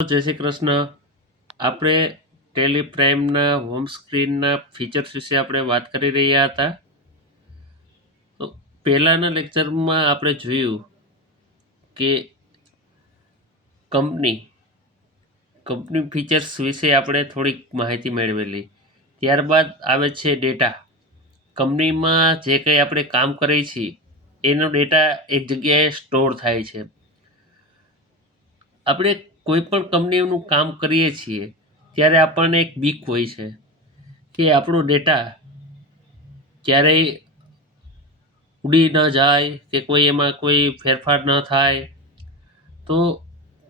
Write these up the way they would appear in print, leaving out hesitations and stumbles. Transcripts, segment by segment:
જય શ્રી કૃષ્ણ. આપણે ટેલિપ્રાઇમના home સ્ક્રીનના features વિશે આપણે વાત કરી રહ્યા હતા. તો પહેલાંના લેક્ચરમાં આપણે જોયું કે કંપની ફીચર્સ વિશે આપણે થોડીક માહિતી મેળવેલી. ત્યારબાદ આવે છે ડેટા. કંપનીમાં જે કંઈ આપણે કામ કરીએ છીએ એનો ડેટા એક જગ્યાએ સ્ટોર થાય છે. આપણે કોઈ પણ કંપનીનું કામ કરીએ છીએ ત્યારે આપણને એક બીક હોય છે કે આપણો ડેટા ક્યારેય ઉડી ન જાય કે કોઈ એમાં કોઈ ફેરફાર ન થાય. તો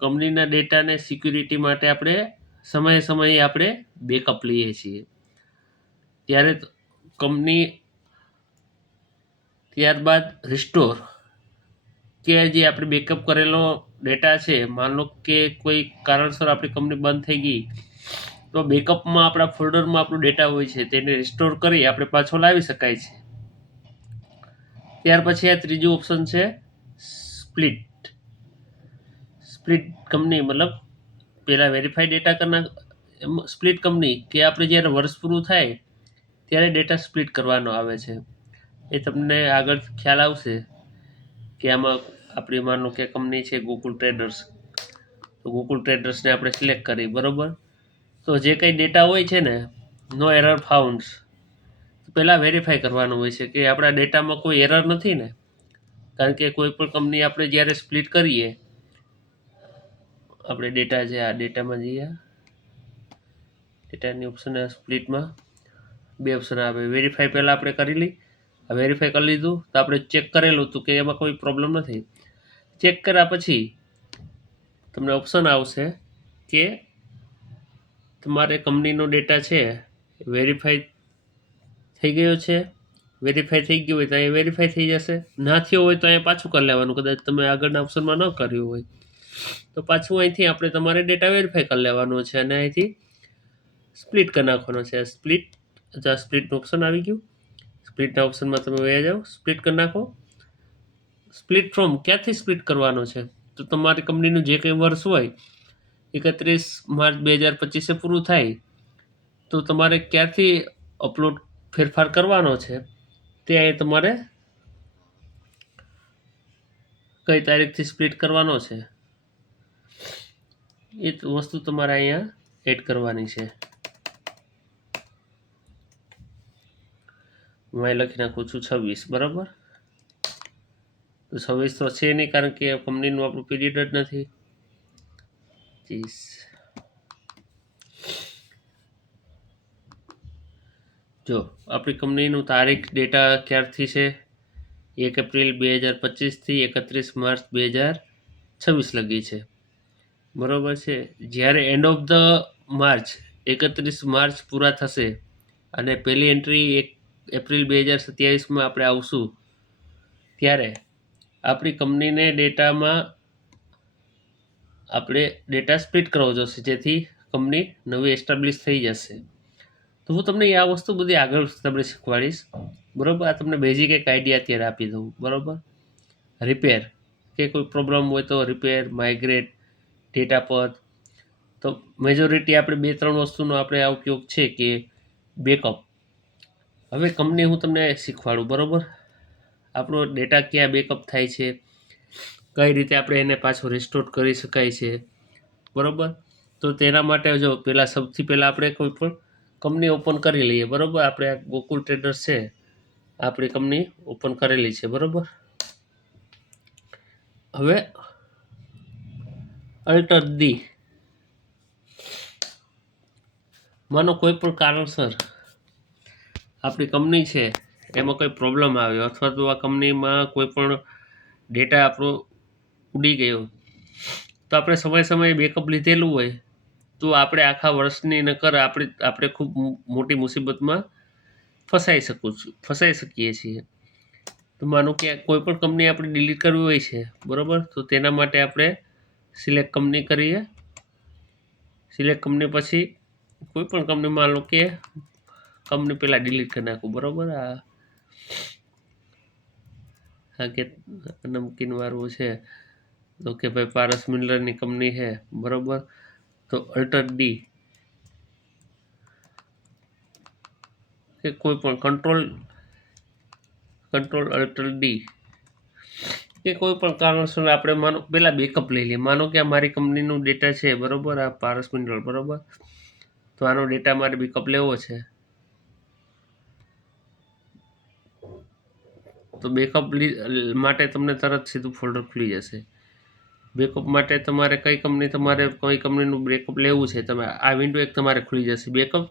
કંપનીના ડેટાને સિક્યુરિટી માટે આપણે સમયે આપણે બેકઅપ લઈએ છીએ. ત્યારે કંપની ત્યારબાદ રિસ્ટોર કે જે આપણે બેકઅપ કરેલો ડેટા છે, માન લો કે કોઈ કારણસર આપણી કંપની બંધ થઈ ગઈ તો બેકઅપમાં આપણા ફોલ્ડરમાં આપણો ડેટા હોય છે તેને રિસ્ટોર કરી આપણે પાછો લાવી શકાય છે. ત્યાર પછી આ ત્રીજું ઓપ્શન છે સ્પ્લિટ કંપની, મતલબ પહેલાં વેરીફાઈ ડેટા કરના સ્પ્લિટ કંપની કે આપણે જ્યારે વર્ષ પૂરું થાય ત્યારે ડેટા સ્પ્લિટ કરવાનો આવે છે. એ તમને આગળ ખ્યાલ આવશે કે આમાં આપણી માનો કે કંપની છે ગોકુલ ટ્રેડર્સ, તો ગોકુલ ટ્રેડર્સને આપણે સિલેક્ટ કરી, બરાબર. તો જે કંઈ ડેટા હોય છે ને, નો એરર ફાઉન્ડ્સ, પહેલાં વેરીફાઈ કરવાનું હોય છે કે આપણા ડેટામાં કોઈ એરર નથી ને. કારણ કે કોઈ પણ કંપની આપણે જ્યારે સ્પ્લિટ કરીએ, આપણે ડેટા છે આ ડેટામાં જઈએ, ડેટાની ઓપ્શન સ્પ્લિટમાં બે ઓપ્શન આવે. વેરીફાઈ પહેલાં આપણે કરી લઈ, વેરીફાઈ કરી લીધું તો આપણે ચેક કરેલું હતું કે એમાં કોઈ પ્રોબ્લેમ નથી. ચેક કર્યા પછી તમને ઓપ્શન આવશે કે તમારે કંપનીનો ડેટા છે વેરીફાઈ થઈ ગયો છે. વેરીફાઈ થઈ ગયું હોય તો અહીંયા વેરીફાઈ થઈ જશે, ના થયો હોય તો અહીંયા પાછું કરી લેવાનું. કદાચ તમે આગળના ઓપ્શનમાં ન કર્યું હોય તો પાછું અહીંથી આપણે તમારે ડેટા વેરીફાઈ કરી લેવાનો છે અને અહીંથી સ્પ્લિટ કરી નાખવાનો છે. સ્પ્લિટનું ઓપ્શન આવી ગયું. સ્પ્લિટના ઓપ્શનમાં તમે વયા જાઓ, સ્પ્લિટ કરી નાખો. સ્પ્લિટ ફ્રોમ ક્યાંથી સ્પ્લિટ કરવાનો છે? તો તમારી કંપનીનું જે કંઈ વર્ષ હોય 31 માર્ચ 2025 પૂરું થાય તો તમારે ક્યાંથી અપલોડ ફેરફાર કરવાનો છે તે અહીં તમારે કઈ તારીખથી સ્પ્લિટ કરવાનો છે એ વસ્તુ તમારે અહીંયા એડ કરવાની છે. હું અહીં લખી નાખું છું 26, બરાબર. તો 26 તો છે નહીં કારણ કે કંપનીનું આપણું પીરિયડ જ નથી. 30 જો આપણી કંપનીનું તારીખ ડેટા ક્યારથી છે 1 એપ્રિલ 2025થી 31 માર્ચ 2026 લગી છે, બરાબર છે. જ્યારે end of the March 31 March પૂરા થશે અને પહેલી એન્ટ્રી 1 એપ્રિલ 2027માં આપણે આવશું ત્યારે આપણી કંપનીને ડેટામાં આપણે ડેટા સ્પ્લિટ કરવો જોશે જેથી કંપની નવી એસ્ટાબ્લિશ થઈ જશે. તો હું તમને આ વસ્તુ બધી આગળ તમને શીખવાડીશ, બરાબર. આ તમને બેઝિક એક આઈડિયા અત્યારે આપી દઉં, બરાબર. રિપેર કે કોઈ પ્રોબ્લેમ હોય તો રિપેર, માઇગ્રેટ, ડેટા પથ. તો મેજોરિટી આપણે 2-3 વસ્તુનો આપણે આ ઉપયોગ છે કે બેકઅપ. હવે કંપની હું તમને શીખવાડું, બરાબર. આપણો ડેટા ક્યાં બેકઅપ થાય છે, કઈ રીતે આપણે એને પાછો રિસ્ટોર કરી શકાય છે, બરાબર. તો તેના માટે જો સૌથી પહેલાં આપણે કોઈ પણ કંપની ઓપન કરી લઈએ, બરાબર. આપણે ગોકુલ ટ્રેડર્સ છે, આપણી કંપની ઓપન કરેલી છે, બરાબર. હવે અલ્ટર ડી, માનો કોઈ પણ કારણસર આપણી કંપની છે એમાં કોઈ પ્રોબ્લેમ આવ્યો અથવા તો આ કંપનીમાં કોઈ પણ ડેટા આપણો ઉડી ગયો તો આપણે સમયે બેકઅપ લીધેલું હોય તો આપણે આખા વર્ષની નકર આપણે ખૂબ મોટી મુસીબતમાં ફસાઈ શકીએ છીએ. તો માનો કે કોઈ પણ કંપની આપણે ડિલીટ કરવી હોય છે, બરાબર. તો તેના માટે આપણે સિલેક્ટ કંપની કરીએ. સિલેક્ટ કંપની પછી કોઈ પણ કંપની માન લો કે કંપની પહેલાં ડિલીટ કરી નાખું, બરાબર. આ કે નમકીન વાળું છે તો કે ભાઈ પારસ મિનરલની કંપની છે, બરાબર. તો અલ્ટર ડી કે કોઈ પણ કંટ્રોલ અલ્ટર ડી કે કોઈ પણ કારણસર આપણે માનો પહેલાં બેકઅપ લઈ લઈએ. માનો કે આ મારી કંપનીનું ડેટા છે, બરાબર, આ પારસ મિનરલ, બરાબર. તો આનો ડેટા મારે બેકઅપ લેવો છે. તો બેકઅપ માટે તમને તરત સીધું ફોલ્ડર ખુલી જશે. બેકઅપ માટે તમારે કઈ કંપનીનું બેકઅપ લેવું છે, તમે આ વિન્ડો એક તમારે ખુલી જશે. બેકઅપ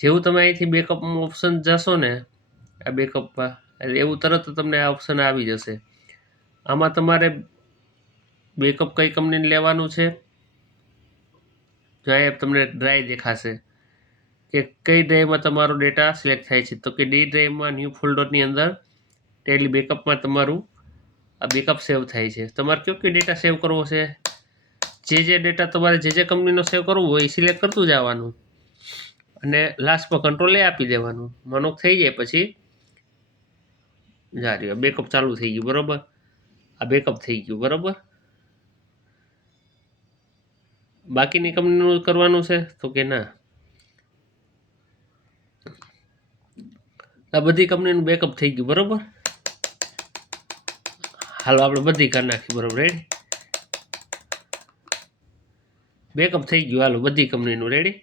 જેવું તમે અહીંથી બેકઅપનું ઓપ્શન જશો ને, આ બેકઅપમાં, એટલે એવું તરત તમને આ ઓપ્શન આવી જશે. આમાં તમારે બેકઅપ કઈ કંપનીને લેવાનું છે, જો અહીંયા તમને ડ્રાઈવ દેખાશે કે કઈ ડ્રાઈવમાં તમારો ડેટા સિલેક્ટ થાય છે. તો કે ડી ડ્રાઈવમાં ન્યૂ ફોલ્ડરની અંદર ટેલી બેકઅપમાં તમારું આ બેકઅપ સેવ થાય છે. તમારે કયો ડેટા સેવ કરવો છે, જે ડેટા તમારે જે કંપનીનો સેવ કરવો હોય એ સિલેક્ટ કરતું જવાનું અને લાસ્ટમાં કંટ્રોલ એ આપી દેવાનું. માનો થઈ જાય પછી જા રહ્યો બેકઅપ ચાલુ થઈ ગયું, બરાબર. આ બેકઅપ થઈ ગયું, બરાબર. બાકીની કંપનીનું કરવાનું છે તો કે ના, આ બધી કંપનીનું બેકઅપ થઈ ગયું, બરાબર. હાલો આપણે બધી કરી નાખી, બરાબર. રેડી, બેકઅપ થઈ ગયું. હાલો બધી કંપનીનું રેડી.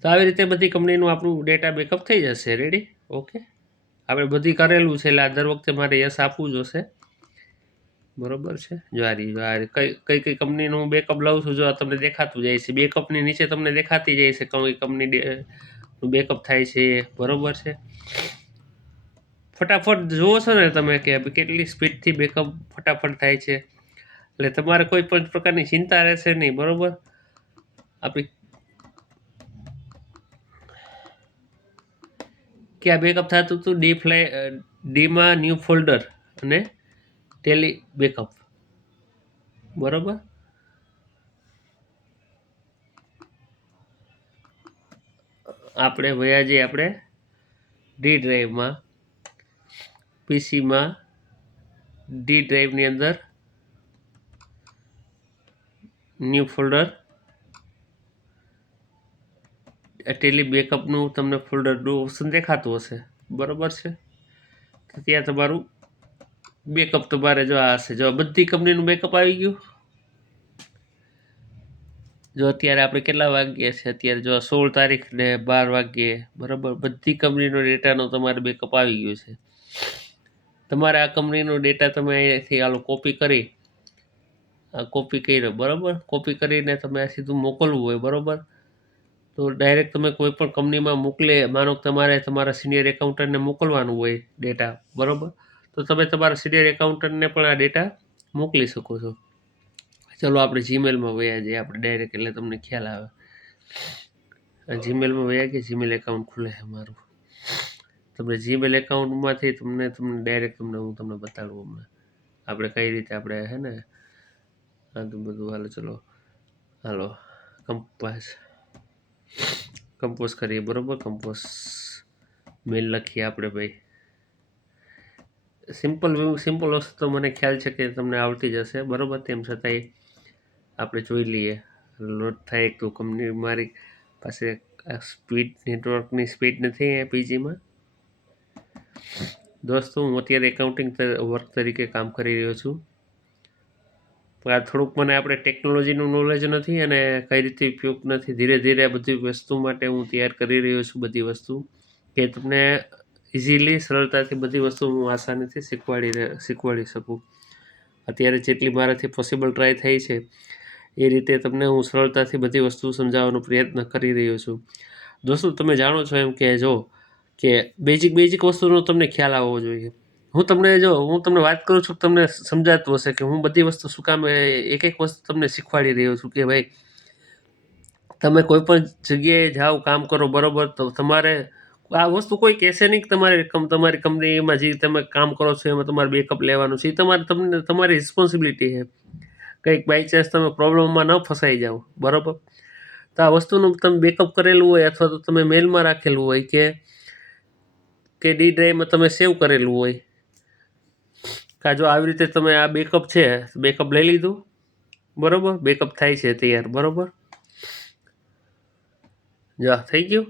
તો આવી રીતે બધી કંપનીનું આપણું ડેટા બેકઅપ થઈ જશે. Ready, okay. આપણે બધી કરેલું છે એટલે આ દર વખતે મારે યસ આપવું જોશે, બરાબર છે. જો આ કઈ કંપનીનું હું બેકઅપ લઉં છું, જો તમને દેખાતું જાય છે. બેકઅપની નીચે તમને દેખાતી જાય છે કઈ કંપની બેકઅપ થાય છે, બરાબર છે. ફટાફટ જુઓ છો ને તમે કે કેટલી સ્પીડથી બેકઅપ ફટાફટ થાય છે, એટલે તમારે કોઈ પણ પ્રકારની ચિંતા રહેશે નહીં, બરાબર. આપણી કે આ બેકઅપ થતું હતું ડીમાં ન્યૂ ફોલ્ડર અને ટેલી બેકઅપ, બરાબર. આપણે વયા જઈએ આપણે ડી ડ્રાઈવમાં, પીસીમાં ડી ડ્રાઈવની અંદર ન્યૂ ફોલ્ડર ટેલી બેકઅપનું તમને ફોલ્ડરનું ઓપ્શન દેખાતું હશે, બરાબર છે. તો ત્યાં તમારું બેકઅપ તમારે જો આ હશે, જો બધી કંપનીનું બેકઅપ આવી ગયું. જો અત્યારે આપણે કેટલા વાગ્યે છે, અત્યારે જો 16 તારીખ ને 12 વાગ્યે, બરાબર. બધી કંપનીનો ડેટાનો તમારે બેકઅપ આવી ગયું છે. તમારે આ કંપનીનો ડેટા તમે અહીંયાથી આલો કોપી કર્યો, બરાબર. કોપી કરીને તમે સીધું મોકલવું હોય, બરાબર. તો ડાયરેક્ટ તમે કોઈ પણ કંપનીમાં માનો કે તમારે તમારા સિનિયર એકાઉન્ટન્ટને મોકલવાનું હોય ડેટા, બરાબર. તો તમે તમારા સિનિયર એકાઉન્ટન્ટને પણ આ ડેટા મોકલી શકો છો. ચલો આપણે જીમેલમાં વયા જઈએ આપણે ડાયરેક્ટ, એટલે તમને ખ્યાલ આવે. જીમેલમાં વયા કે જીમેલ એકાઉન્ટ ખુલે છે મારું. તમને જીમેલ એકાઉન્ટમાંથી તમને ડાયરેક્ટ હું તમને બતાડું હમણાં આપણે કઈ રીતે આપણે હે ને આ તો બધું. હાલો કમ્પોઝ કરીએ, બરાબર. કમ્પોઝ મેલ લખીએ આપણે ભાઈ. સિમ્પલ વસ્તુ તો મને ખ્યાલ છે કે તમને આવડતી જ હશે, બરાબર. તેમ છતાંય આપણે જોઈ લઈએ. લોડ થાય તો કંપની મારી પાસે નેટવર્કની સ્પીડ નથી અહીંયા પીજીમાં. દોસ્તો હું અત્યારે એકાઉન્ટિંગ વર્ક તરીકે કામ કરી રહ્યો છું, પણ આ થોડુંક મને આપણે ટેકનોલોજીનું નોલેજ નથી અને કઈ રીતે ઉપયોગ નથી. ધીરે ધીરે આ બધી વસ્તુ માટે હું તૈયાર કરી રહ્યો છું, બધી વસ્તુ કે તમને ઇઝીલી સરળતાથી બધી વસ્તુ હું આસાનીથી શીખવાડી શકું. અત્યારે જેટલી મારાથી પોસિબલ ટ્રાય થઈ છે એ રીતે તમને હું સરળતાથી બધી વસ્તુ સમજાવવાનો પ્રયત્ન કરી રહ્યો છું. દોસ્તો તમે જાણો છો એમ કે જો કે બેઝિક વસ્તુનો તમને ખ્યાલ આવવો જોઈએ. હું તમને વાત કરું છું, તમને સમજાતું હશે કે હું બધી વસ્તુ શું કામ એક વસ્તુ તમને શીખવાડી રહ્યો છું કે ભાઈ તમે કોઈ પણ જગ્યાએ જાઓ, કામ કરો, બરાબર. તો તમારે આ વસ્તુ કોઈ કહેશે નહીં કે તમારી કંપનીમાં જે તમે કામ કરો છો એમાં તમારે બેકઅપ લેવાનું છે. એ તમારી રિસ્પોન્સિબિલિટી છે. કંઈક બાય ચાન્સ તમે પ્રોબ્લેમમાં ન ફસાઈ જાઓ, બરાબર. તો આ વસ્તુનું તમે બેકઅપ કરેલું હોય અથવા તો તમે મેલમાં રાખેલું હોય કે ડી ડ્રાઈવમાં તમે સેવ કરેલું હોય, કાં જો આવી રીતે તમે આ બેકઅપ છે, બેકઅપ લઈ લીધું, બરાબર, બેકઅપ થાય છે તૈયાર, બરાબર, જા થઈ ગયું.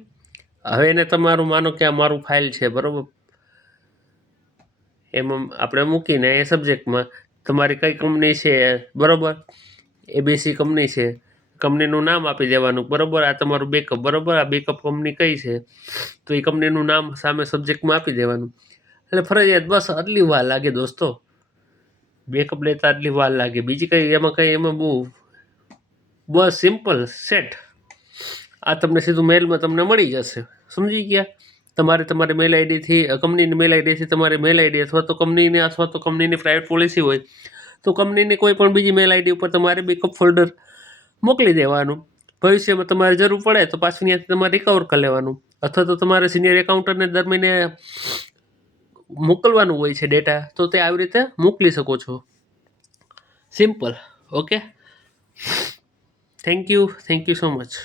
હવે એને તમારું માનો કે આ મારું ફાઇલ છે, બરાબર, એમાં આપણે મૂકીને એ સબ્જેક્ટમાં તમારી કઈ કંપની છે, બરાબર, ABC કંપની છે, કંપનીનું નામ આપી દેવાનું, બરાબર, આ તમારું બેકઅપ, બરાબર, આ બેકઅપ કંપની કઈ છે તો એ કંપનીનું નામ સામે સબ્જેક્ટમાં આપી દેવાનું. એટલે ફરજિયાત બસ આટલી વાર લાગે દોસ્તો, બેકઅપ લેતા આટલી વાર લાગે, બીજી એમાં બહુ બસ સિમ્પલ સેટ. આ તમને સીધું મેલમાં તમને મળી જશે, સમજી ગયા. તમારે તમારી મેલ આઈડીથી, કંપનીની મેલ આઈડીથી તમારી મેલ આઈડી અથવા તો કંપનીની પ્રાઇવેટ પોલિસી હોય તો કંપનીની કોઈ પણ બીજી મેલ આઈડી ઉપર તમારે બેકઅપ ફોલ્ડર મોકલી દેવાનું. ભવિષ્યમાં તમારે જરૂર પડે તો પાછું ત્યાંથી તમારે રિકવર કરી લેવાનું, અથવા તો તમારે સિનિયર એકાઉન્ટન્ટને દર મહિને મોકલવાનું હોય છે ડેટા, તો તે આવી રીતે મોકલી શકો છો. Simple. Okay, thank you so much.